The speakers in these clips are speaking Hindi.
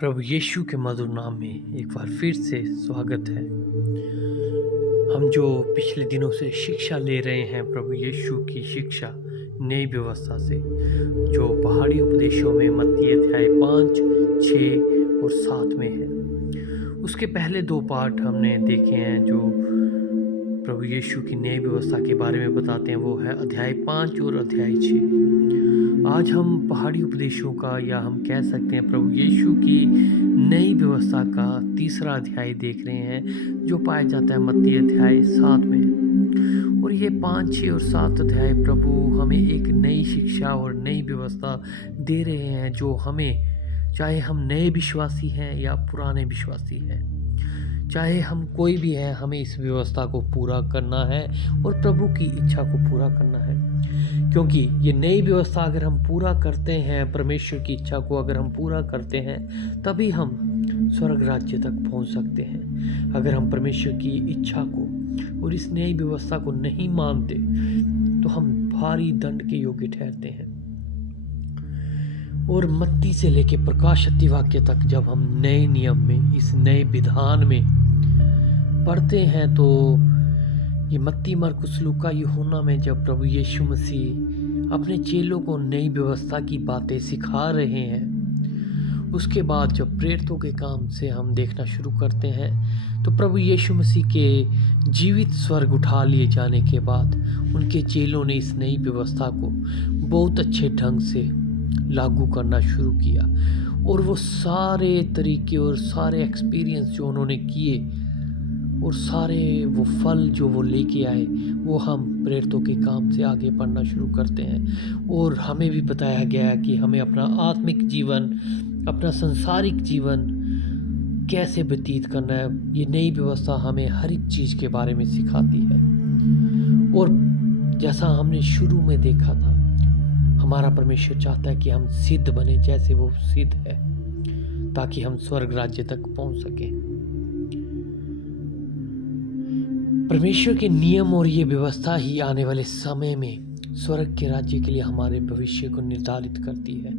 प्रभु यीशु के मधुर नाम में एक बार फिर से स्वागत है। हम जो पिछले दिनों से शिक्षा ले रहे हैं प्रभु यीशु की शिक्षा नई व्यवस्था से, जो पहाड़ी उपदेशों में मत्ती अध्याय 5, 6 और 7 में है। उसके पहले 2 पाठ हमने देखे हैं जो प्रभु यीशु की नई व्यवस्था के बारे में बताते हैं, वो है अध्याय 5 और अध्याय 6। आज हम पहाड़ी उपदेशों का, या हम कह सकते हैं प्रभु यीशु की नई व्यवस्था का तीसरा अध्याय देख रहे हैं, जो पाया जाता है मत्ती अध्याय 7 में। और ये 5, 6 और 7 अध्याय प्रभु हमें एक नई शिक्षा और नई व्यवस्था दे रहे हैं, जो हमें, चाहे हम नए विश्वासी हैं या पुराने विश्वासी हैं, चाहे हम कोई भी हैं, हमें इस व्यवस्था को पूरा करना है और प्रभु की इच्छा को पूरा करना है। क्योंकि ये नई व्यवस्था अगर हम पूरा करते हैं, परमेश्वर की इच्छा को अगर हम पूरा करते हैं, तभी हम स्वर्ग राज्य तक पहुंच सकते हैं। अगर हम परमेश्वर की इच्छा को और इस नई व्यवस्था को नहीं मानते, तो हम भारी दंड के योग्य ठहरते हैं। और मत्ती से लेके प्रकाशित वाक्य तक जब हम नए नियम में, इस नए विधान में पढ़ते हैं, तो ये मत्ती, मरकुस, लूका, यूहन्ना में जब प्रभु यीशु मसीह अपने चेलों को नई व्यवस्था की बातें सिखा रहे हैं, उसके बाद जब प्रेरितों के काम से हम देखना शुरू करते हैं, तो प्रभु यीशु मसीह के जीवित स्वर्ग उठा लिए जाने के बाद उनके चेलों ने इस नई व्यवस्था को बहुत अच्छे ढंग से लागू करना शुरू किया। और वो सारे तरीके और सारे एक्सपीरियंस जो उन्होंने किए और सारे वो फल जो वो लेके आए, वो हम प्रेरितों के काम से आगे पढ़ना शुरू करते हैं। और हमें भी बताया गया है कि हमें अपना आत्मिक जीवन, अपना सांसारिक जीवन कैसे व्यतीत करना है। ये नई व्यवस्था हमें हर एक चीज़ के बारे में सिखाती है। और जैसा हमने शुरू में देखा था, हमारा परमेश्वर चाहता है कि हम सिद्ध बने जैसे वो सिद्ध है, ताकि हम स्वर्ग राज्य तक पहुंच सकें। परमेश्वर के नियम और ये व्यवस्था ही आने वाले समय में स्वर्ग के राज्य के लिए हमारे भविष्य को निर्धारित करती है।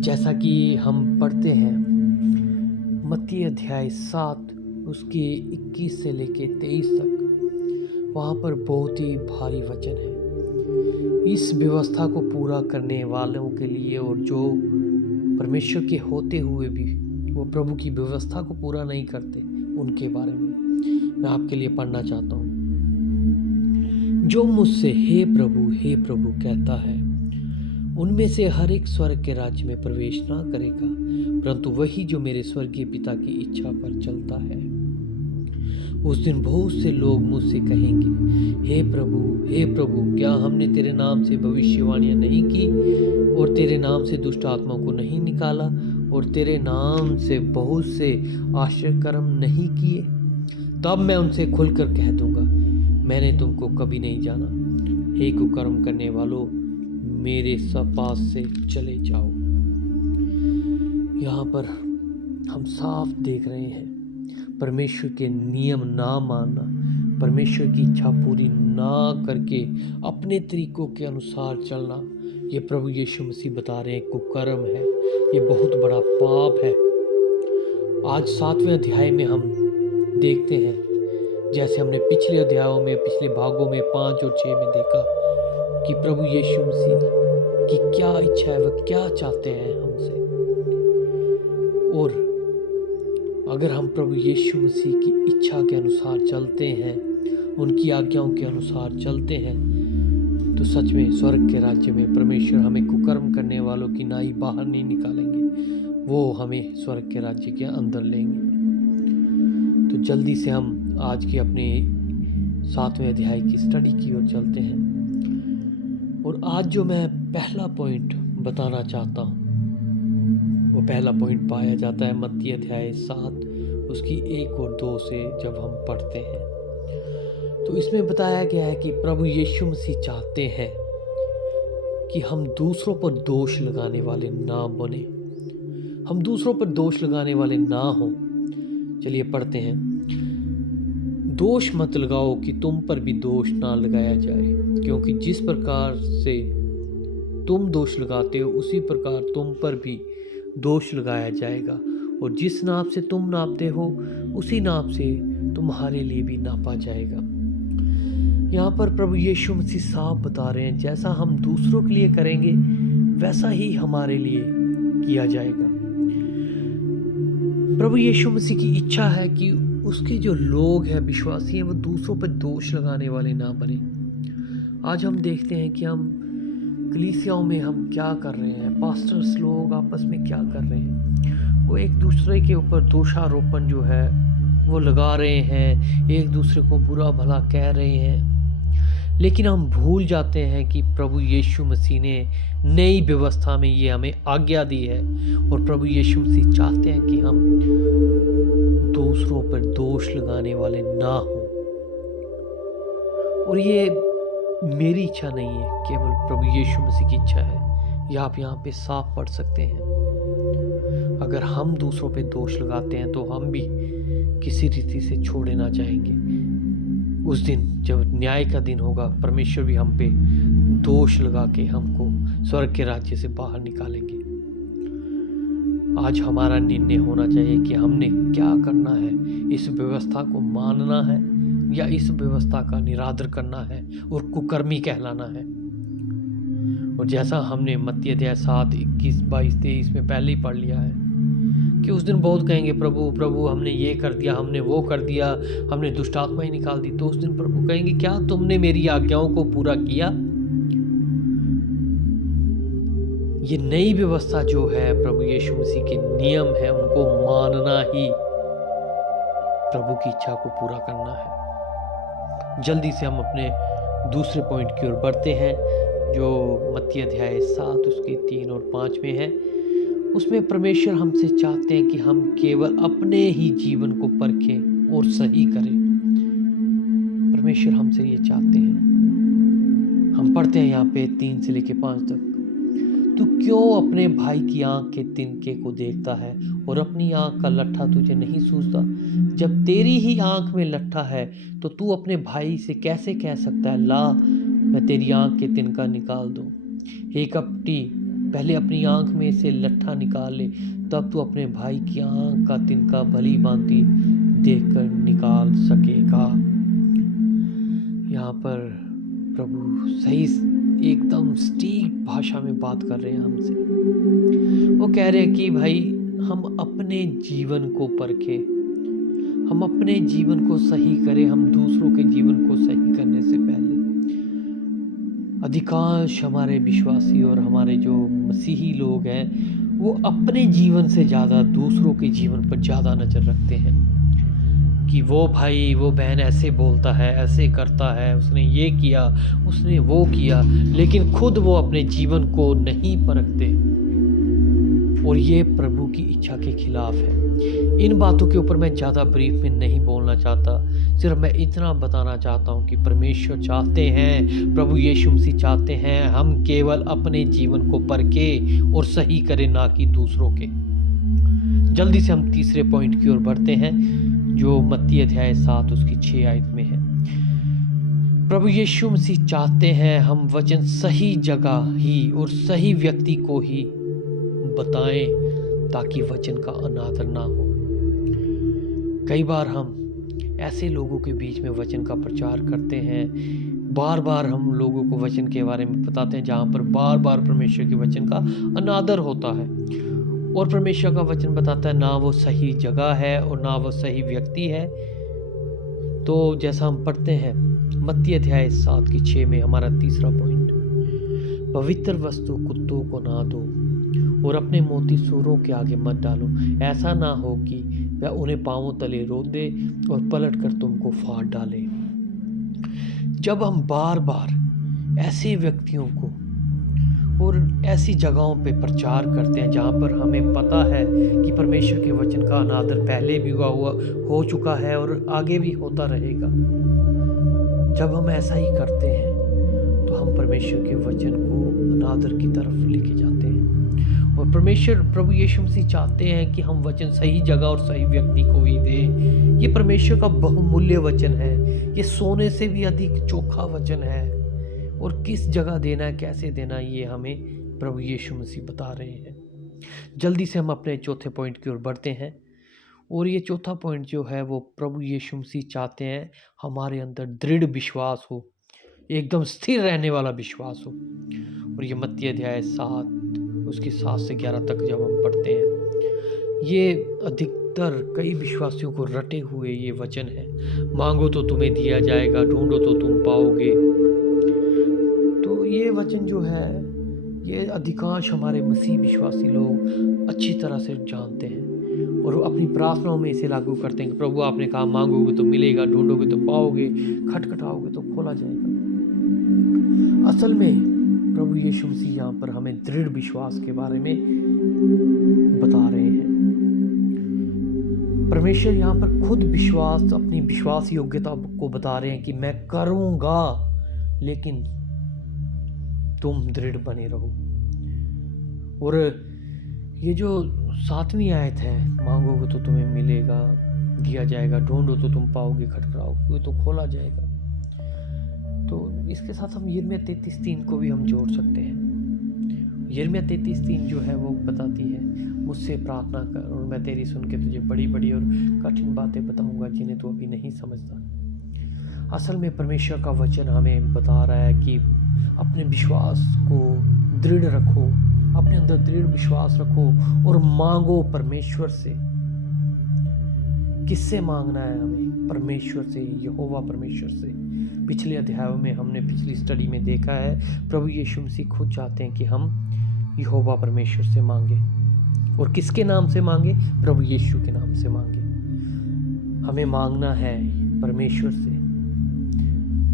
जैसा कि हम पढ़ते हैं मत्ती अध्याय 7 उसके 21 से लेके 23 तक, वहाँ पर बहुत ही भारी वचन है इस व्यवस्था को पूरा करने वालों के लिए, और जो परमेश्वर के होते हुए भी वो प्रभु की व्यवस्था को पूरा नहीं करते, उनके बारे में मैं आपके लिए पढ़ना चाहता हूँ। जो मुझसे हे प्रभु कहता है, उनमें से हर एक स्वर्ग के राज्य में प्रवेश ना करेगा, परंतु वही जो मेरे स्वर्गीय पिता की इच्छा पर चलता है। उस दिन बहुत से लोग मुझसे कहेंगे, हे प्रभु, क्या हमने तेरे नाम से भविष्यवाणियां नहीं की, और तेरे नाम से दुष्ट आत्माओं को नहीं निकाला, और तेरे नाम से बहुत से आश्चर्य कर्म नहीं किए? तब मैं उनसे खुलकर कह दूंगा, मैंने तुमको कभी नहीं जाना। हे कुकर्म करने वालों, मेरे पास से चले जाओ। यहाँ पर हम साफ देख रहे हैं, परमेश्वर के नियम ना मानना, परमेश्वर की इच्छा पूरी ना करके अपने तरीकों के अनुसार चलना, ये प्रभु यीशु मसीह बता रहे हैं कुकर्म है, ये बहुत बड़ा पाप है। आज 7वें अध्याय में हम देखते हैं, जैसे हमने पिछले अध्यायों में, पिछले भागों में 5 और 6 में देखा, कि प्रभु यीशु मसीह की क्या इच्छा है, वह क्या चाहते हैं हमसे। और अगर हम प्रभु यीशु मसीह की इच्छा के अनुसार चलते हैं, उनकी आज्ञाओं के अनुसार चलते हैं, तो सच में स्वर्ग के राज्य में परमेश्वर हमें कुकर्म करने वालों की नाई बाहर नहीं निकालेंगे, वो हमें स्वर्ग के राज्य के अंदर लेंगे। तो जल्दी से हम आज के अपने 7वें अध्याय की स्टडी की ओर चलते हैं। और आज जो मैं पहला पॉइंट बताना चाहता हूँ, वो पहला पॉइंट पाया जाता है मत्ती अध्याय 7 उसकी 1 और 2 से जब हम पढ़ते हैं। तो इसमें बताया गया है कि प्रभु यीशु मसीह चाहते हैं कि हम दूसरों पर दोष लगाने वाले ना बने, हम दूसरों पर दोष लगाने वाले ना हो। चलिए पढ़ते हैं। दोष मत लगाओ कि तुम पर भी दोष ना लगाया जाए, क्योंकि जिस प्रकार से तुम दोष लगाते हो, उसी प्रकार तुम पर भी दोष लगाया जाएगा। और जिस नाप से तुम नापते हो उसी नाप से तुम्हारे लिए भी नापा जाएगा। यहाँ पर प्रभु यीशु मसीह साफ बता रहे हैं, जैसा हम दूसरों के लिए करेंगे वैसा ही हमारे लिए किया जाएगा। प्रभु यीशु मसीह की इच्छा है कि उसके जो लोग हैं, विश्वासी हैं, वो दूसरों पर दोष लगाने वाले ना बने। आज हम देखते हैं कि हम कलीसियाओं में हम क्या कर रहे हैं, पास्टर्स लोग आपस में क्या कर रहे हैं। वो एक दूसरे के ऊपर दोषारोपण जो है वो लगा रहे हैं, एक दूसरे को बुरा भला कह रहे हैं। लेकिन हम भूल जाते हैं कि प्रभु यीशु मसीह ने नई व्यवस्था में ये हमें आज्ञा दी है, और प्रभु यीशु मसीह चाहते हैं कि हम दूसरों पर दोष लगाने वाले ना हों। और ये मेरी इच्छा नहीं है, केवल प्रभु यीशु मसीह की इच्छा है। ये आप यहाँ पे साफ पढ़ सकते हैं। अगर हम दूसरों पे दोष लगाते हैं तो हम भी किसी रीति से छोड़े ना जाएंगे। उस दिन जब न्याय का दिन होगा, परमेश्वर भी हम पे दोष लगा के हमको स्वर्ग के राज्य से बाहर निकालेंगे। आज हमारा निर्णय होना चाहिए कि हमने क्या करना है, इस व्यवस्था को मानना है या इस व्यवस्था का निरादर करना है और कुकर्मी कहलाना है। और जैसा हमने मत्ती अध्याय 7, 21, 22, 23 में पहले ही पढ़ लिया है कि उस दिन बहुत कहेंगे, प्रभु प्रभु हमने ये कर दिया, हमने वो कर दिया, हमने दुष्ट आत्मा ही निकाल दी। तो उस दिन प्रभु कहेंगे, क्या तुमने मेरी आज्ञाओं को पूरा किया? ये नई व्यवस्था जो है, प्रभु यीशु मसीह के नियम है, उनको मानना ही प्रभु की इच्छा को पूरा करना है। जल्दी से हम अपने दूसरे पॉइंट की ओर बढ़ते हैं, जो मत्ती अध्याय 7 उसके 3 और 5 में है। उसमें परमेश्वर हमसे चाहते हैं कि हम केवल अपने ही जीवन को परखें और सही करें। परमेश्वर हमसे ये चाहते हैं। हम पढ़ते हैं यहाँ पे 3 से लेके 5 तक। तू क्यों अपने भाई की आंख के तिनके को देखता है और अपनी आंख का लट्ठा तुझे नहीं सूझता? जब तेरी ही आंख में लट्ठा है तो तू अपने भाई से कैसे कह सकता है, ला मैं तेरी आंख के तिनका निकाल दूं? हे कपटी, पहले अपनी आंख में से लट्ठा निकाल ले, तब तू अपने भाई की आंख का तिनका भली भांति देखकर निकाल सकेगा। यहाँ पर प्रभु सही एकदम सटीक भाषा में बात कर रहे हैं हमसे। वो कह रहे हैं कि भाई हम अपने जीवन को परखें, हम अपने जीवन को सही करें। हम दूसरों के जीवन को सही करने से पहले अधिकांश हमारे विश्वासी और हमारे जो मसीही लोग हैं, वो अपने जीवन से ज़्यादा दूसरों के जीवन पर ज़्यादा नज़र रखते हैं कि वो भाई वो बहन ऐसे बोलता है, ऐसे करता है, उसने ये किया, उसने वो किया, लेकिन खुद वो अपने जीवन को नहीं परखते। और ये प्रभु की इच्छा के खिलाफ है। इन बातों के ऊपर मैं ज़्यादा ब्रीफ में नहीं बोलना चाहता, सिर्फ मैं इतना बताना चाहता हूँ कि परमेश्वर चाहते हैं, प्रभु यीशु मसीह चाहते हैं, हम केवल अपने जीवन को परखें और सही करें, ना कि दूसरों के। जल्दी से हम तीसरे पॉइंट की ओर बढ़ते हैं, जो मत्ती अध्याय 7 उसकी 6 आयत में है। प्रभु यीशु मसीह चाहते हैं हम वचन सही जगह ही और सही व्यक्ति को ही बताएं, ताकि वचन का अनादर ना हो। कई बार हम ऐसे लोगों के बीच में वचन का प्रचार करते हैं, बार बार हम लोगों को वचन के बारे में बताते हैं, जहाँ पर बार बार परमेश्वर के वचन का अनादर होता है। और परमेश्वर का वचन बताता है ना वो सही जगह है और ना वो सही व्यक्ति है। तो जैसा हम पढ़ते हैं मत्ती अध्याय 7 की 6 में हमारा तीसरा पॉइंट, पवित्र वस्तु कुत्तों को ना दो और अपने मोती सूरों के आगे मत डालो, ऐसा ना हो कि वह उन्हें पांवों तले रोक दे और पलट कर तुमको फाड़ डाले। जब हम बार बार ऐसे व्यक्तियों को और ऐसी जगहों पे प्रचार करते हैं जहाँ पर हमें पता है कि परमेश्वर के वचन का अनादर पहले भी हो चुका है और आगे भी होता रहेगा, जब हम ऐसा ही करते हैं तो हम परमेश्वर के वचन को अनादर की तरफ लेके जाते हैं। और परमेश्वर प्रभु यीशु मसीह चाहते हैं कि हम वचन सही जगह और सही व्यक्ति को ही दें। ये परमेश्वर का बहुमूल्य वचन है, ये सोने से भी अधिक चोखा वचन है। और किस जगह देना है, कैसे देना है, ये हमें प्रभु यीशु मसीह बता रहे हैं। जल्दी से हम अपने चौथे पॉइंट की ओर बढ़ते हैं, और ये चौथा पॉइंट जो है वो प्रभु यीशु मसीह चाहते हैं हमारे अंदर दृढ़ विश्वास हो, एकदम स्थिर रहने वाला विश्वास हो। और ये मत्ती अध्याय 7 उसकी 7 से 11 तक जब हम पढ़ते हैं, ये अधिकतर कई विश्वासियों को रटे हुए ये वचन है। मांगो तो तुम्हें दिया जाएगा, ढूंढो तो तुम पाओगे। तो ये वचन जो है ये अधिकांश हमारे मसीह विश्वासी लोग अच्छी तरह से जानते हैं और अपनी प्रार्थनाओं में इसे लागू करते हैं कि प्रभु आपने कहा मांगोगे तो मिलेगा, ढूंढोगे तो पाओगे, खटखटाओगे तो खोला जाएगा। असल में प्रभु यीशु मसीह यहाँ पर हमें दृढ़ विश्वास के बारे में बता रहे हैं। परमेश्वर यहाँ पर खुद विश्वास, अपनी विश्वास योग्यता को बता रहे हैं कि मैं करूँगा, लेकिन तुम दृढ़ बने रहो। और ये जो 7वीं आयत है, मांगोगे तो तुम्हें मिलेगा, दिया जाएगा, ढूंढो तो तुम पाओगे, खटखटाओगे तो खोला जाएगा। तो इसके साथ हम यिर्मयाह 33:3 को भी हम जोड़ सकते हैं। यिर्मयाह 33:3 जो है वो बताती है, मुझसे प्रार्थना कर और मैं तेरी सुन के तुझे बड़ी बड़ी और कठिन बातें बताऊंगा जिन्हें तू अभी नहीं समझता। असल में परमेश्वर का वचन हमें बता रहा है कि अपने विश्वास को दृढ़ रखो, अपने अंदर दृढ़ विश्वास रखो और मांगो परमेश्वर से। किससे मांगना है हमें? परमेश्वर से, यहोवा परमेश्वर से। पिछले अध्यायों में हमने पिछली स्टडी में देखा है प्रभु यीशु मसीह खुद चाहते हैं कि हम यहोवा परमेश्वर से मांगे। और किसके नाम से मांगे? प्रभु यीशु के नाम से मांगे। हमें मांगना है परमेश्वर से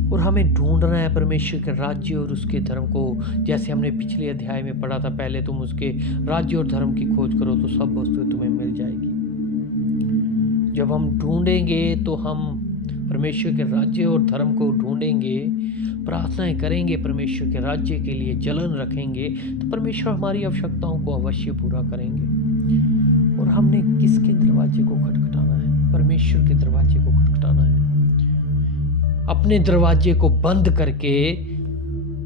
और हमें ढूंढना है परमेश्वर के राज्य और उसके धर्म को। जैसे हमने पिछले अध्याय में पढ़ा था, पहले तुम उसके राज्य और धर्म की खोज करो तो सब वस्तुएं तुम्हें मिल जाएगी। जब हम ढूंढेंगे तो हम परमेश्वर के राज्य और धर्म को ढूंढेंगे, प्रार्थनाएं करेंगे परमेश्वर के राज्य के लिए, जलन रखेंगे, तो परमेश्वर हमारी आवश्यकताओं को अवश्य पूरा करेंगे। और हमने किसके दरवाजे को खटखटाना है? परमेश्वर के दरवाजे को खटखटाना है। अपने दरवाजे को बंद करके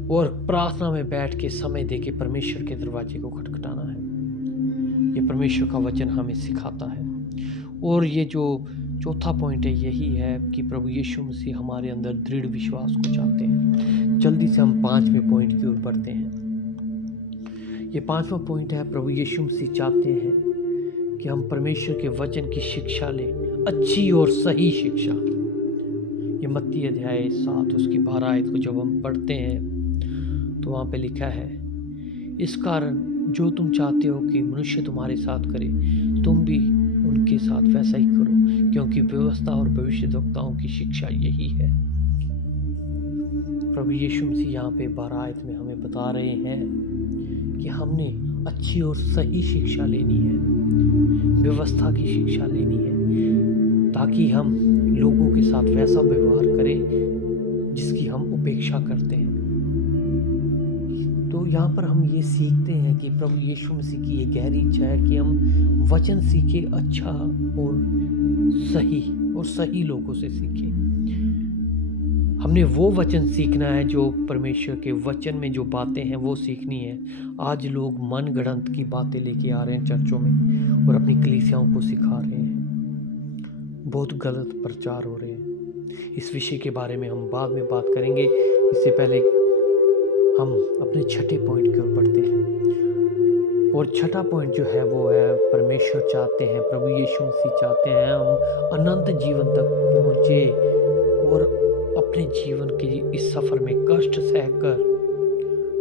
और प्रार्थना में बैठ के समय दे के परमेश्वर के दरवाजे को खटखटाना है। ये परमेश्वर का वचन हमें सिखाता है। और ये जो चौथा पॉइंट है यही है कि प्रभु यीशु मसीह हमारे अंदर दृढ़ विश्वास को चाहते हैं। जल्दी से हम 5वें पॉइंट की ओर बढ़ते हैं। ये 5वां पॉइंट है, प्रभु यीशु मसीह चाहते हैं कि हम परमेश्वर के वचन की शिक्षा लें, अच्छी और सही शिक्षा। ये मत्ती अध्याय 7 उसकी 12 आयत को जब हम पढ़ते हैं तो वहाँ पे लिखा है, इस कारण जो तुम चाहते हो कि मनुष्य तुम्हारे साथ करे, तुम भी उनके साथ वैसा ही करो, क्योंकि व्यवस्था और भविष्यद्वक्ताओं की शिक्षा यही है। प्रभु यीशु मसीह यहाँ पे 12 आयत में हमें बता रहे हैं कि हमने अच्छी और सही शिक्षा लेनी है, व्यवस्था की शिक्षा लेनी है, ताकि हम लोगों के साथ वैसा व्यवहार करें जिसकी हम उपेक्षा करते हैं। तो यहाँ पर हम ये सीखते हैं कि प्रभु यीशु मसीह की ये गहरी इच्छा है कि हम वचन सीखे, अच्छा और सही लोगों से सीखें। हमने वो वचन सीखना है जो परमेश्वर के वचन में जो बातें हैं वो सीखनी है। आज लोग मनगढ़ंत की बातें लेके आ रहे हैं चर्चों में और अपनी कलीसियाओं को सिखा रहे हैं। बहुत गलत प्रचार हो रहे हैं। इस विषय के बारे में हम बाद में बात करेंगे। इससे पहले हम अपने छठे पॉइंट की ओर बढ़ते हैं। और छठा पॉइंट जो है वो है, परमेश्वर चाहते हैं, प्रभु यीशु मसीह चाहते हैं हम अनंत जीवन तक पहुँचे और अपने जीवन के इस सफ़र में कष्ट सहकर,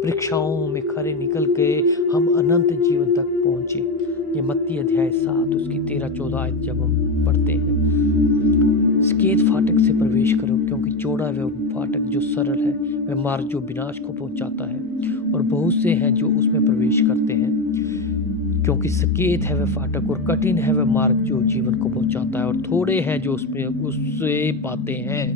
परीक्षाओं में खरे निकल के हम अनंत जीवन तक पहुँचे। ये मत्ती अध्याय 7 उसकी 13-14 आयत जब हम पढ़ते हैं, सकेत फाटक से प्रवेश करो, क्योंकि चौड़ा वह फाटक जो सरल है, वह मार्ग जो विनाश को पहुंचाता है, और बहुत से हैं जो उसमें प्रवेश करते हैं। क्योंकि सकेत है वह फाटक और कठिन है वह मार्ग जो जीवन को पहुंचाता है, और थोड़े हैं जो उससे पाते हैं।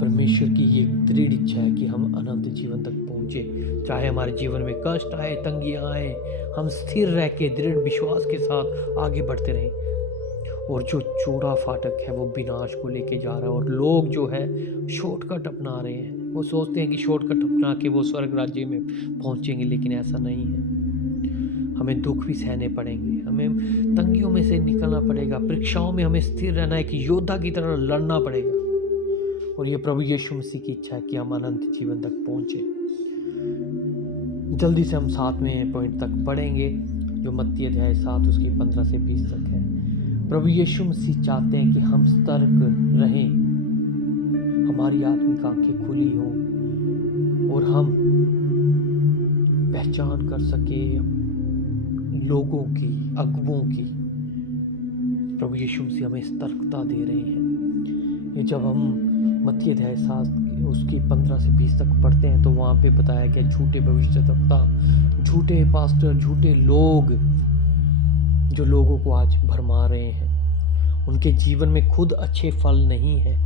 परमेश्वर की ये दृढ़ इच्छा है कि हम अनंत जीवन तक पहुंचे। चाहे हमारे जीवन में कष्ट आए, तंगियां आए, हम स्थिर रह के दृढ़ विश्वास के साथ आगे बढ़ते रहें। और जो चौड़ा फाटक है वो विनाश को लेके जा रहा है, और लोग जो है शॉर्टकट अपना रहे हैं। वो सोचते हैं कि शॉर्टकट अपना के वो स्वर्ग राज्य में पहुंचेंगे, लेकिन ऐसा नहीं है। हमें दुख भी सहने पड़ेंगे, हमें तंगियों में से निकलना पड़ेगा, परीक्षाओं में हमें स्थिर रहना है कि योद्धा की तरह लड़ना पड़ेगा। और ये प्रभु यीशु मसीह की इच्छा है कि हम अनंत जीवन तक पहुँचे। जल्दी से हम 7वें पॉइंट तक बढ़ेंगे, जो मत्ती अध्याय 7 उसकी 15 से 20 तक है। प्रभु यीशु मसीह चाहते हैं कि हम सतर्क रहें, हमारी आत्मिक आंखें खुली हों और हम पहचान कर सके लोगों की, अगुओं की। प्रभु यीशु मसीह हमें सतर्कता दे रहे हैं। ये जब हम मत्ती अध्याय 7 उसकी 15 से 20 तक पढ़ते हैं तो वहाँ पे बताया गया झूठे भविष्यद्वक्ता, झूठे पास्टर, झूठे लोग जो लोगों को आज भरमा रहे हैं। उनके जीवन में खुद अच्छे फल नहीं हैं,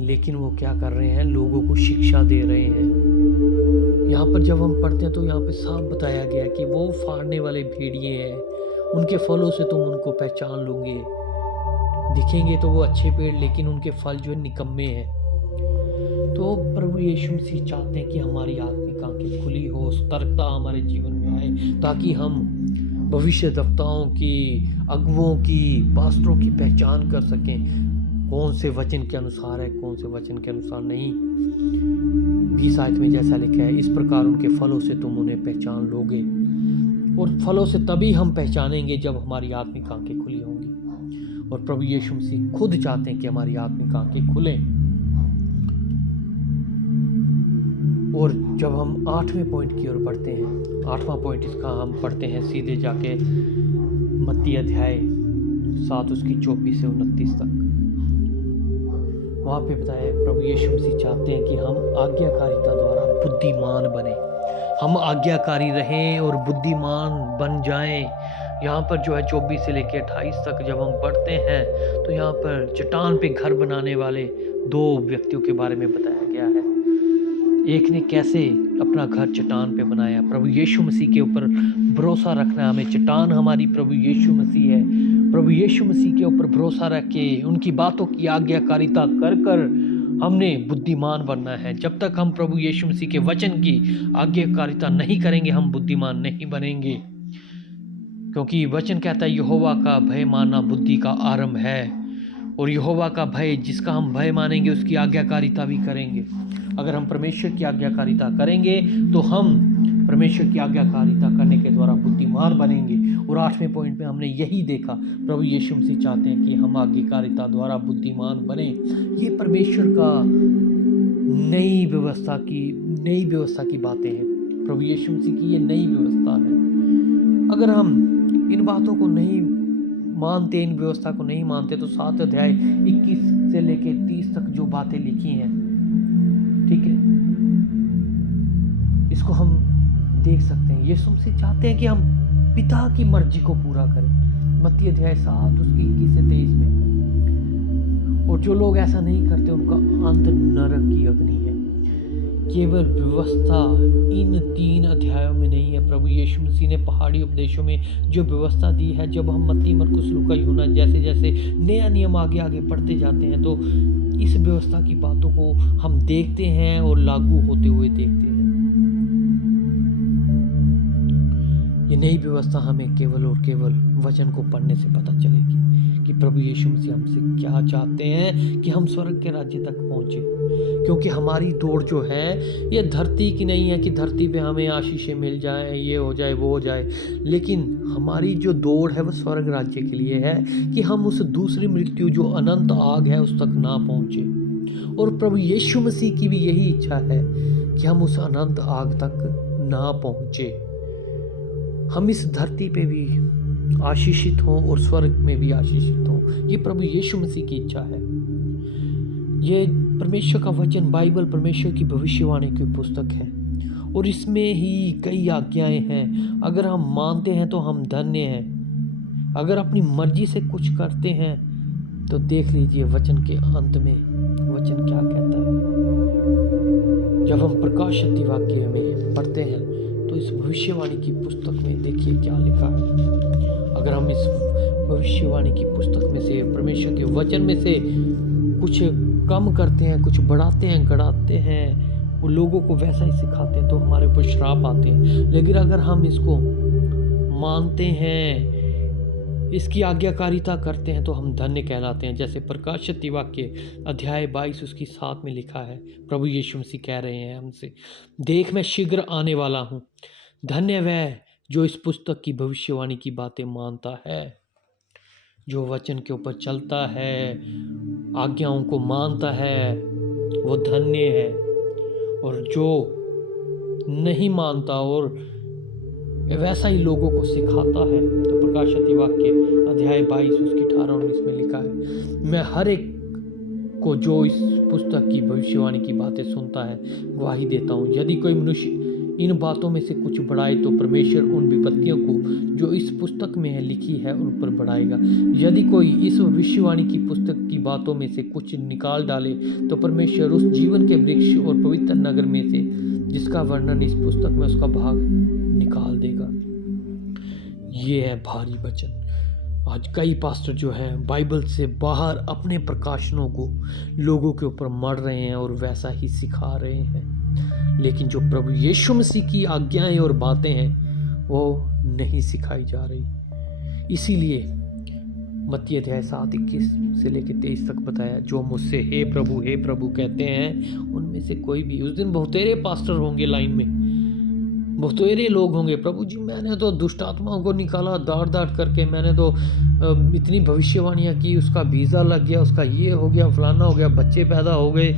लेकिन वो क्या कर रहे हैं, लोगों को शिक्षा दे रहे हैं। यहाँ पर जब हम पढ़ते हैं तो यहाँ पे साफ बताया गया कि वो फाड़ने वाले भेड़िए हैं, उनके फलों से तुम उनको पहचान लोगे। दिखेंगे तो वो अच्छे पेड़, लेकिन उनके फल जो है निकम्मे हैं। तो प्रभु यीशु मसीह चाहते हैं कि हमारी आत्मिक आंखें खुली हो, सतर्कता हमारे जीवन में आए, ताकि हम भविष्यद्वक्ताओं की, अगुओं की, पास्टरों की पहचान कर सकें, कौन से वचन के अनुसार है, कौन से वचन के अनुसार नहीं। 20 आयत में जैसा लिखा है, इस प्रकार उनके फलों से तुम उन्हें पहचान लोगे। और फलों से तभी हम पहचानेंगे जब हमारी आत्मिक आंखें खुली होंगी। और प्रभु यीशु मसीह खुद चाहते हैं कि हमारी आत्मिक आंखें खुलें। और जब हम 8वें पॉइंट की ओर बढ़ते हैं, 8वां पॉइंट इसका हम पढ़ते हैं सीधे जाके मत्ती अध्याय 7 उसकी 24 से 29 तक। वहाँ पे बताया प्रभु यीशु मसीह चाहते हैं कि हम आज्ञाकारिता द्वारा बुद्धिमान बने, हम आज्ञाकारी रहें और बुद्धिमान बन जाएं। यहाँ पर जो है 24 से लेकर 28 तक जब हम पढ़ते हैं तो यहाँ पर चट्टान पे घर बनाने वाले 2 व्यक्तियों के बारे में बताया गया है। एक ने कैसे अपना घर चट्टान पे बनाया। प्रभु यीशु मसीह के ऊपर भरोसा रखना, हमें चट्टान हमारी प्रभु यीशु मसीह है। प्रभु यीशु मसीह के ऊपर भरोसा रख के उनकी बातों की आज्ञाकारिता कर कर हमने बुद्धिमान बनना है। जब तक हम प्रभु यीशु मसीह के वचन की आज्ञाकारिता नहीं करेंगे, हम बुद्धिमान नहीं बनेंगे। क्योंकि वचन कहता है यहोवा का भय मानना बुद्धि का आरंभ है। और यहोवा का भय, जिसका हम भय मानेंगे, उसकी आज्ञाकारिता भी करेंगे। अगर हम परमेश्वर की आज्ञाकारिता करेंगे तो हम परमेश्वर की आज्ञाकारिता करने के द्वारा बुद्धिमान बनेंगे। और 8वें पॉइंट में हमने यही देखा, प्रभु यीशु मसीह चाहते हैं कि हम आज्ञाकारिता द्वारा बुद्धिमान बने। ये परमेश्वर का नई व्यवस्था की बातें हैं। प्रभु यीशु मसीह की ये नई व्यवस्था है। अगर हम इन बातों को नहीं मानते, इन व्यवस्था को नहीं मानते, तो 7 अध्याय 21 से लेके 30 तक जो बातें लिखी हैं, ठीक है, इसको हम देख सकते हैं। यीशु मसीह चाहते हैं कि हम पिता की मर्जी को पूरा करें। मत्ती अध्याय 7 उसकी 21 से 23 में। और जो लोग ऐसा नहीं करते उनका अंत नरक की अग्नि है। केवल व्यवस्था इन 3 अध्यायों में नहीं है। प्रभु यीशु मसीह ने पहाड़ी उपदेशों में जो व्यवस्था दी है, जब हम मत्ती, मरकुस, लूका, यूहन्ना जैसे जैसे नया नियम आगे आगे पढ़ते जाते हैं तो इस व्यवस्था की बातों को हम देखते हैं और लागू होते हुए देखते हैं। ये नई व्यवस्था हमें केवल और केवल वचन को पढ़ने से पता चलेगी कि प्रभु यीशु मसीह हमसे क्या चाहते हैं कि हम स्वर्ग के राज्य तक पहुंचे। क्योंकि हमारी दौड़ जो है ये धरती की नहीं है कि धरती पे हमें आशीषें मिल जाए, ये हो जाए, वो हो जाए, लेकिन हमारी जो दौड़ है वो स्वर्ग राज्य के लिए है कि हम उस दूसरी मृत्यु जो अनंत आग है उस तक ना पहुंचे। और प्रभु यीशु मसीह की भी यही इच्छा है कि हम उस अनंत आग तक ना पहुंचे। हम इस धरती पे भी आशीषित हों और स्वर्ग में भी आशीषित हों। ये प्रभु यीशु मसीह की इच्छा है। ये परमेश्वर का वचन, बाइबल परमेश्वर की भविष्यवाणी की पुस्तक है और इसमें ही कई आज्ञाएं हैं। अगर हम मानते हैं तो हम धन्य हैं। अगर अपनी मर्जी से कुछ करते हैं तो देख लीजिए वचन के अंत में वचन क्या कहता है। जब हम प्रकाश शक्ति वाक्य में पढ़ते हैं तो इस भविष्यवाणी की पुस्तक में देखिए क्या लिखा है। अगर हम इस भविष्यवाणी की पुस्तक में से, परमेश्वर के वचन में से कुछ कम करते हैं, कुछ बढ़ाते हैं, गढ़ाते हैं, वो लोगों को वैसा ही सिखाते हैं तो हमारे ऊपर श्राप आते हैं। लेकिन अगर हम इसको मानते हैं, इसकी आज्ञाकारिता करते हैं तो हम धन्य कहलाते हैं। जैसे प्रकाशित वाक्य अध्याय 22 उसकी 7 में लिखा है, प्रभु यीशु मसीह कह रहे हैं हमसे, देख मैं शीघ्र आने वाला हूँ, धन्य वह जो इस पुस्तक की भविष्यवाणी की बातें मानता है। जो वचन के ऊपर चलता है, आज्ञाओं को मानता है, वो धन्य है। और जो नहीं मानता और वैसा ही लोगों को सिखाता है, तो प्रकाशित वाक्य अध्याय 22 उसकी 18-19 में लिखा है, मैं हर एक को जो इस पुस्तक की भविष्यवाणी की बातें सुनता है गवाही देता हूँ। यदि कोई मनुष्य इन बातों में से कुछ बढ़ाए तो परमेश्वर उन विपत्तियों को जो इस पुस्तक में है लिखी है उन पर बढ़ाएगा। यदि कोई इस भविष्यवाणी की पुस्तक की बातों में से कुछ निकाल डाले तो परमेश्वर उस जीवन के वृक्ष और पवित्र नगर में से जिसका वर्णन इस पुस्तक में उसका भाग निकाल देगा। ये है भारी वचन। आज कई पास्टर जो हैं बाइबल से बाहर अपने प्रकाशनों को लोगों के ऊपर मढ़ रहे हैं और वैसा ही सिखा रहे हैं, लेकिन जो प्रभु यीशु मसीह की आज्ञाएं और बातें हैं वो नहीं सिखाई जा रही। इसीलिए मत्ती अध्याय 7:21 से लेकर 23 तक बताया, जो मुझसे हे प्रभु कहते हैं उनमें से कोई भी, उस दिन बहुतेरे पास्टर होंगे लाइन में, बहुतेरे लोग होंगे, प्रभु जी मैंने तो दुष्ट आत्माओं को निकाला दाड़ करके, मैंने तो इतनी भविष्यवाणियाँ की, उसका वीज़ा लग गया, उसका ये हो गया, फलाना हो गया, बच्चे पैदा हो गए।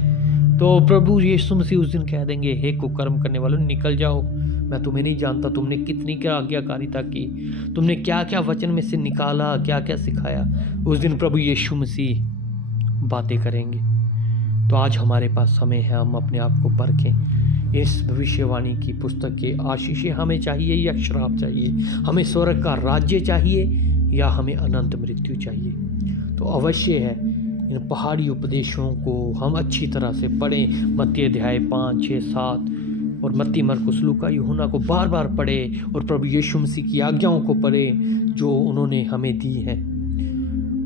तो प्रभु यीशु मसीह उस दिन कह देंगे, हे कुकर्म करने वालों निकल जाओ, मैं तुम्हें नहीं जानता, तुमने कितनी क्या आज्ञाकारिता की, तुमने क्या क्या वचन में से निकाला, क्या क्या सिखाया। उस दिन प्रभु यीशु मसीह बातें करेंगे। तो आज हमारे पास समय है, हम अपने आप को परखें। इस भविष्यवाणी की पुस्तक के आशीषें हमें चाहिए या श्राप चाहिए, हमें स्वर्ग का राज्य चाहिए या हमें अनंत मृत्यु चाहिए। तो अवश्य है इन पहाड़ी उपदेशों को हम अच्छी तरह से पढ़ें। मत्ती अध्याय 5, 6, 7 और मत्ती, मरकुस, लूका, यूहन्ना को बार बार पढ़ें और प्रभु यीशु मसीह की आज्ञाओं को पढ़ें जो उन्होंने हमें दी हैं।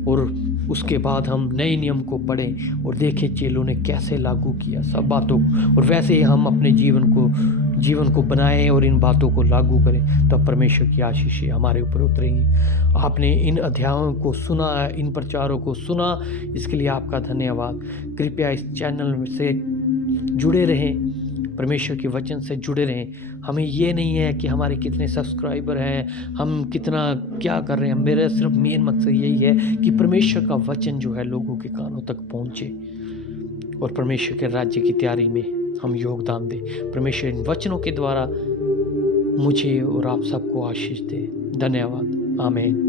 और उसके बाद हम नए नियम को पढ़ें और देखें चेलों ने कैसे लागू किया सब बातों को, और वैसे ही हम अपने जीवन को बनाएं और इन बातों को लागू करें, तो परमेश्वर की आशीषें हमारे ऊपर उतरेंगी। आपने इन अध्यायों को सुना, इन प्रचारों को सुना, इसके लिए आपका धन्यवाद। कृपया इस चैनल से जुड़े रहें, परमेश्वर के वचन से जुड़े रहें। हमें ये नहीं है कि हमारे कितने सब्सक्राइबर हैं, हम कितना क्या कर रहे हैं, मेरा सिर्फ मेन मकसद यही है कि परमेश्वर का वचन जो है लोगों के कानों तक पहुँचे और परमेश्वर के राज्य की तैयारी में हम योगदान दें। परमेश्वर इन वचनों के द्वारा मुझे और आप सबको आशीष दे। धन्यवाद। आमीन।